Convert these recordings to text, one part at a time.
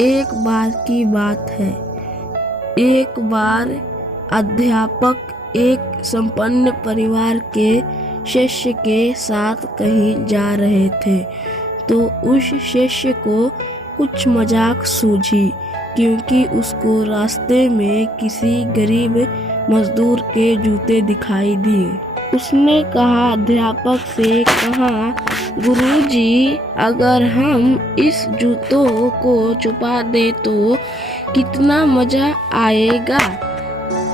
एक बार की बात है। एक बार अध्यापक एक संपन्न परिवार के शिष्य के साथ कहीं जा रहे थे, तो उस शिष्य को कुछ मजाक सूझी, क्योंकि उसको रास्ते में किसी गरीब मजदूर के जूते दिखाई दिए। उसने कहा, अध्यापक से कहा, गुरुजी, अगर हम इस जूतों को छुपा दे तो कितना मजा आएगा।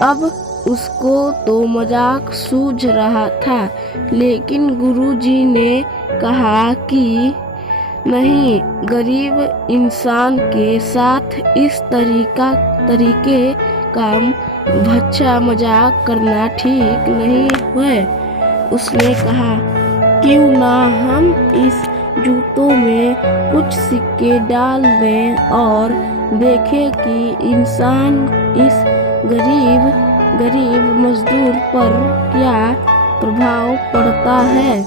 अब उसको तो मजाक सूझ रहा था, लेकिन गुरुजी ने कहा कि नहीं, गरीब इंसान के साथ इस तरीके का भच्चा मजाक करना ठीक नहीं है। उसने कहा, क्यों ना हम इस जूतों में कुछ सिक्के डाल दें और देखें कि इंसान इस गरीब मजदूर पर क्या प्रभाव पड़ता है।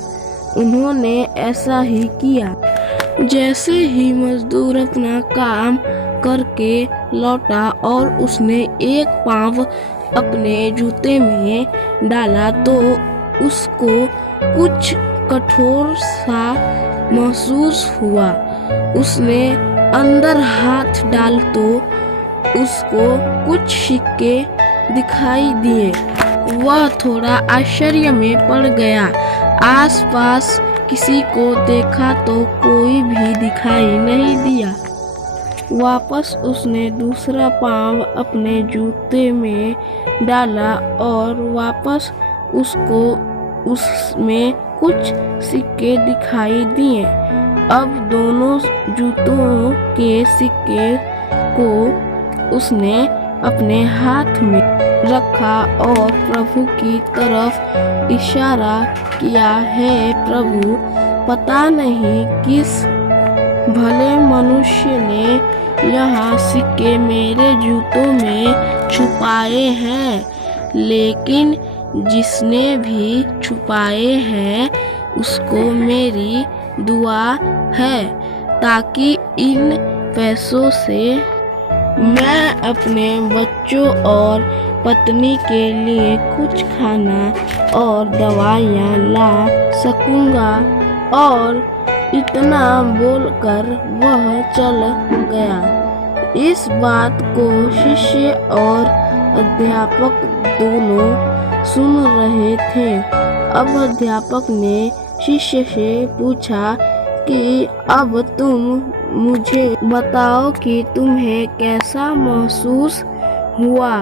उन्होंने ऐसा ही किया। जैसे ही मजदूर अपना काम करके लौटा और उसने एक पाँव अपने जूते में डाला, तो उसको कुछ कठोर सा महसूस हुआ। उसने अंदर हाथ डाल तो उसको कुछ सिक्के दिखाई दिए। वह थोड़ा आश्चर्य में पड़ गया। आसपास किसी को देखा तो कोई भी दिखाई नहीं दिया। वापस उसने दूसरा पाँव अपने जूते में डाला और वापस उसको उसमें कुछ सिक्के दिखाई दिए। अब दोनों जूतों के सिक्के को उसने अपने हाथ में रखा और प्रभु की तरफ इशारा किया, है प्रभु, पता नहीं किस भले मनुष्य ने यहाँ सिक्के मेरे जूतों में छुपाए हैं, लेकिन जिसने भी छुपाए हैं उसको मेरी दुआ है, ताकि इन पैसों से मैं अपने बच्चों और पत्नी के लिए कुछ खाना और दवाइयाँ ला सकूँगा। और इतना बोलकर वह चल गया। इस बात को शिष्य और अध्यापक दोनों सुन रहे थे। अब अध्यापक ने शिष्य से पूछा कि अब तुम मुझे बताओ कि तुम्हें कैसा महसूस हुआ,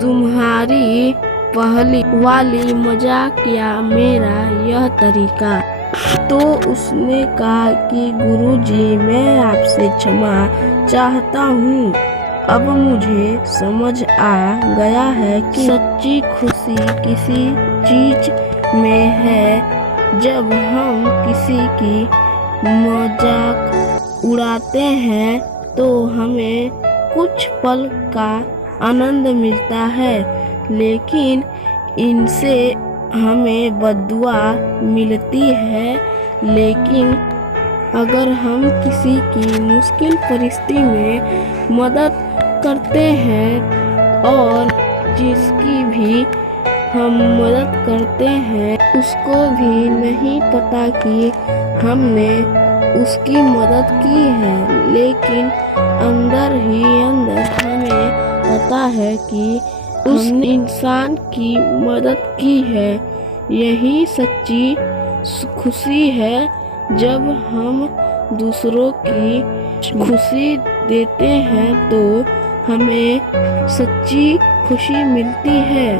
तुम्हारी पहली वाली मजाक या मेरा यह तरीका। तो उसने कहा कि गुरुजी, मैं आपसे क्षमा चाहता हूँ। अब मुझे समझ आ गया है कि सच्ची खुशी किसी चीज में है। जब हम किसी की मजाक उड़ाते हैं तो हमें कुछ पल का आनंद मिलता है, लेकिन इनसे हमें बद्दुआ मिलती है। लेकिन अगर हम किसी की मुश्किल परिस्थिति में मदद करते हैं और जिसकी भी हम मदद करते हैं उसको भी नहीं पता कि हमने उसकी मदद की है, लेकिन अंदर ही अंदर हमें पता है कि उस इंसान की मदद की है। यही सच्ची खुशी है। जब हम दूसरों की खुशी देते हैं तो हमें सच्ची खुशी मिलती है।